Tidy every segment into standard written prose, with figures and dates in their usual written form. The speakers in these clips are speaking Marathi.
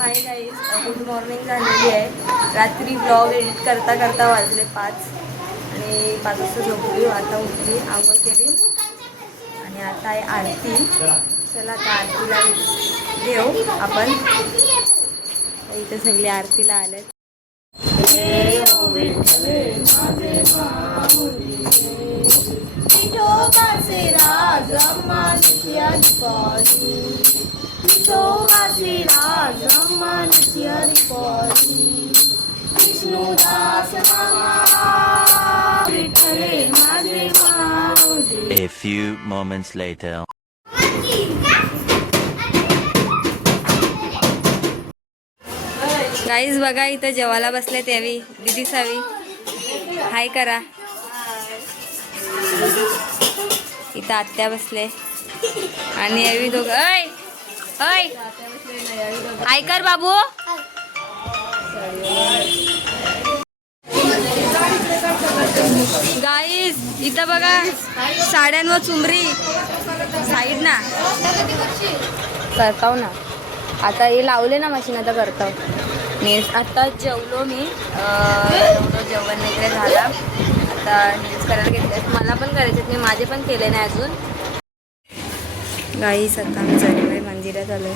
हाय गाईज, गुड मॉर्निंग झालेली आहे. रात्री ब्लॉग एडिट करता करता वाजले 5 आणि 5 वाजता झोपली. आता उठली, आंघोळ केली आणि आता आहे आरती. चला आता आरतीला देऊ आपण. इथे सगळी आरतीला आलेत. A few moments later. Guys बघा, इथं जेवायला बसले त्यावी दिदी सावी. हाय करा. इथं आत्या बसले आणि यावी दोघं. ऐ ऐ हाय कर बाबू. गाईज इथं बघा, साड्यांवर चुमरी साईड ना करताव ना. आता हे लावले ना मशीन, आता करताव. नेल्स आता जेवलो मी, जेवण वगैरे झाला. आता नेल्स करायला घेतले. मला पण करायचे, मी माझे पण केले नाही अजून. गाईस आता आम्ही चाललोय मंदिरात आलोय.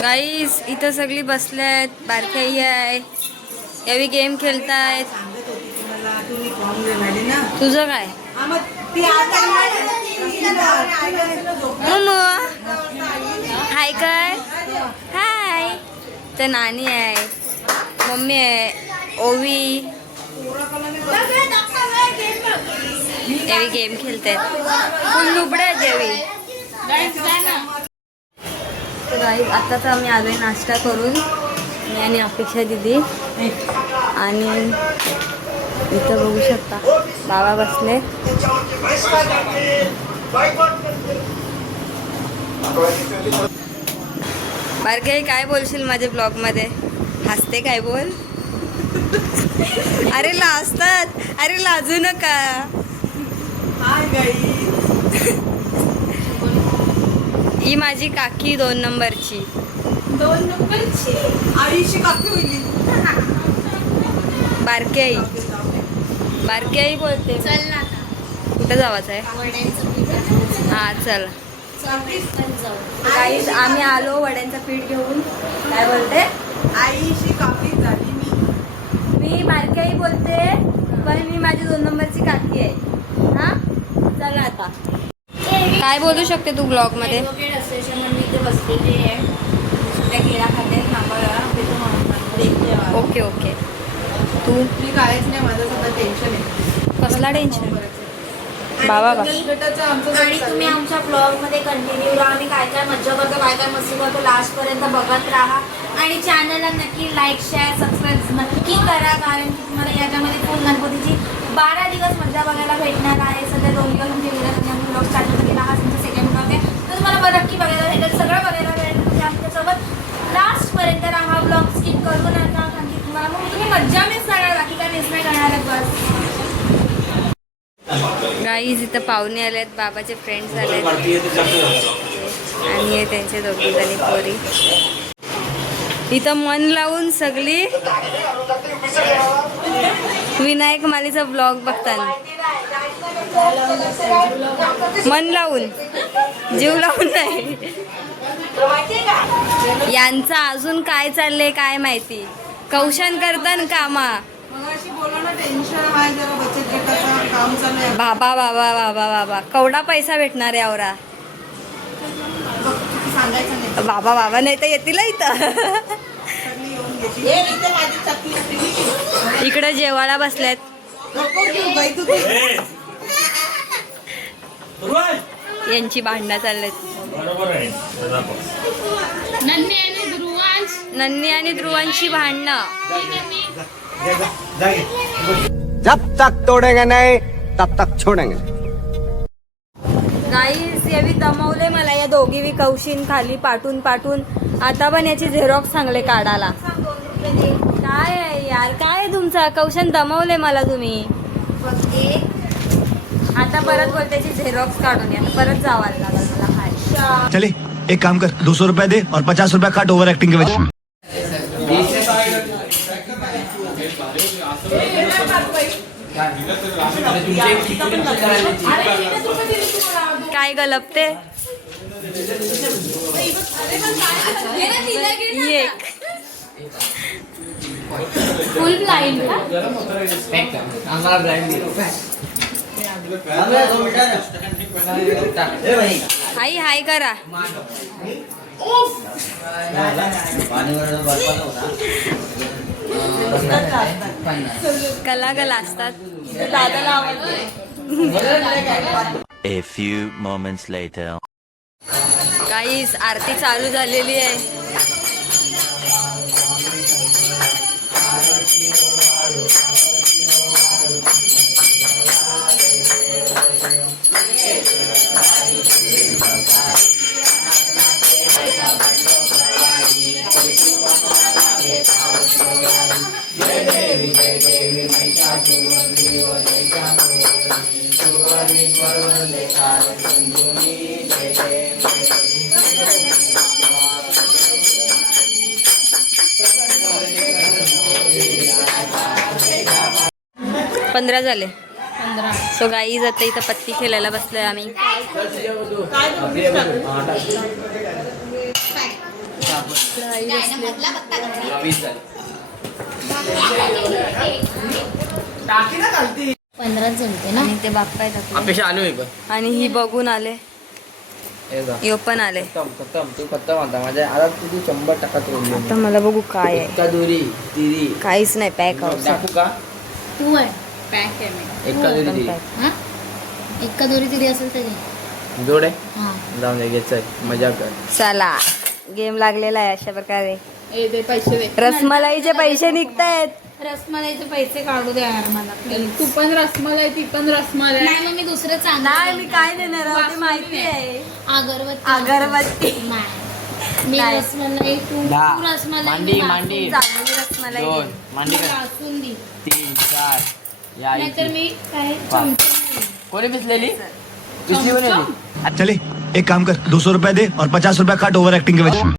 गाईस इथं सगळी बसले आहेत. बारकाई आहे, यावी गेम खेळतायत. तुझं काय हाय काय? हाय. तर नानी आहे, मम्मी आहे, ओवी. देवी गेम खेळतायत. फुल लुबडे आहेत देवी. आता तर आम्ही आलोय नाश्ता करून, मी आणि अपेक्षा दिदी. आणि इथं बघू शकता बाबा बसले. बारके काय बोलशील माझ्या ब्लॉग मध्ये? हसते काय बोल. अरे लाजतात, अरे लाजू नका. ही माझी काकी 2 नंबरची. 2 नंबरची आईशी काकी होईल. बारकी आई, बारकी आई बोलते. चल ना, कुठं जावाचं आहे? हा चल. काहीच आम्ही आलो वड्यांचं पीठ घेऊन. काय बोलते? आईशी काकी झाली मी बारकी आई बोलते, पण मी माझी 2 नंबरची काकी आहे. हा चला आता. काय बोलू शकते तू ब्लॉग मध्ये? Okay okay. तू? मी काहीच नाही, माझं सध्या टेन्शन आहे. कसला टेन्शन? बाबा आणि तुम्ही आमच्या ब्लॉग मध्ये कंटिन्यू राहा. आम्ही काय काय मज्जा करतो, काय काय मस्ती करतो, लास्ट पर्यंत बघत राहा. आणि चॅनलला नक्की लाईक शेअर सबस्क्राईब नक्की करा, कारण की तुम्हाला याच्यामध्ये फुल गणपतीची 12 दिवस मजा बघायला भेटणार आहे. सध्या 2 दिवस तुमच्या गेल्या ब्लॉग स्टार्ट केला, हा तुमचा सेकंड ब्लॉग आहे. तर तुम्हाला नक्की बघायला भेटेल, सगळं बघायला भेटेल. तुम्ही आमच्यासोबत लास्ट पर्यंत राहा, ब्लॉग स्किप करू नका, कारण की तुम्हाला मग तुम्ही मज्जा मिस करणार, बाकी काय मिस नाही करणार आहे. बस गाईज इथं पाहुणे आलेत, बाबाचे फ्रेंड्स आलेत आणि त्यांचे 2 जणी पोरी. इथं मन लावून सगळी विनायक मालीचा ब्लॉग बघताना. मन लावून, जीव लावून नाही. यांचं अजून काय चाललंय काय माहिती. कौशन करताना कामा. बाबा बाबा बाबा बाबा केवढा पैसा भेटणार आहे आवरा. बाबा बाबा नाही तर येतील इथं. इकडे जेवायला बसल्यात. यांची भांडणं चाललेत. नन्नी आणि ध्रुवांची भांडणं. जब तक तोड़ेंगे नहीं तब तक छोड़ेंगे. गाईस यावी दमवले मला या दोघी बी कौशीन खाली पाठून पाठून. आता पण याची झेरॉक्स चांगले काढायला. काय आहे यार, काय आहे तुमचा कौशन, दमवले मला तुम्ही. आता परत बोल त्याची झेरॉक्स काढून या, परत जावायला लागल मला. हाय चले एक काम कर 200 रुपए दे और 50 रुपया काट ओवर एक्टिंग के वजह. काय गलपते एक फुल ब्लाइंड हाय हाय करा. कला कला असतात. दादाला आवडते. A few moments later. गाईस आरती चालू झालेली आहे. पंधरा झाले. सो गाईज आता इथं पत्ती खेळायला बसलोय आम्ही. आणि ते बाप्पा आहेत आणि ही बघून आले. यो पण आले. आता मला बघू काय आहे. काहीच नाही. पॅक तू आहे पॅक आहे मी. एका दोरी तिरी असेल तरी जोड आहे जाऊन घ्यायचं मजा कर. चला गेम लागलेला आहे अशा प्रकारे. दे पैसे दे. रसमलाईचे पैसे निघतायत. रसमलाईचे पैसे काढू द्या यार मला प्लीज. तू पण रसमलाई ती पण रसमलाई. नाही मग मी दुसरं नाही चांगलं मी काय देणार आहे ते माहिती आहे. अगरबत्ती अगरबत्ती नाही. मी नाही. रसमलाई तू रसमलाई मांडी मी मांडी चांगली रसमलाई दोन दे. मांडी कर. वाचून दे 3 4 या नाहीतर मी काय चमचम कोणी पिसलेली पिसली बनवली. चले एक काम कर 200 रुपया दे और 50 रुपया काट ओवर एक्टिंग के वजह.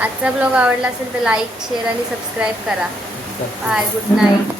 आजचा ब्लॉग आवडला असेल तर लाईक शेअर आणि सबस्क्राईब करा. Bye good night.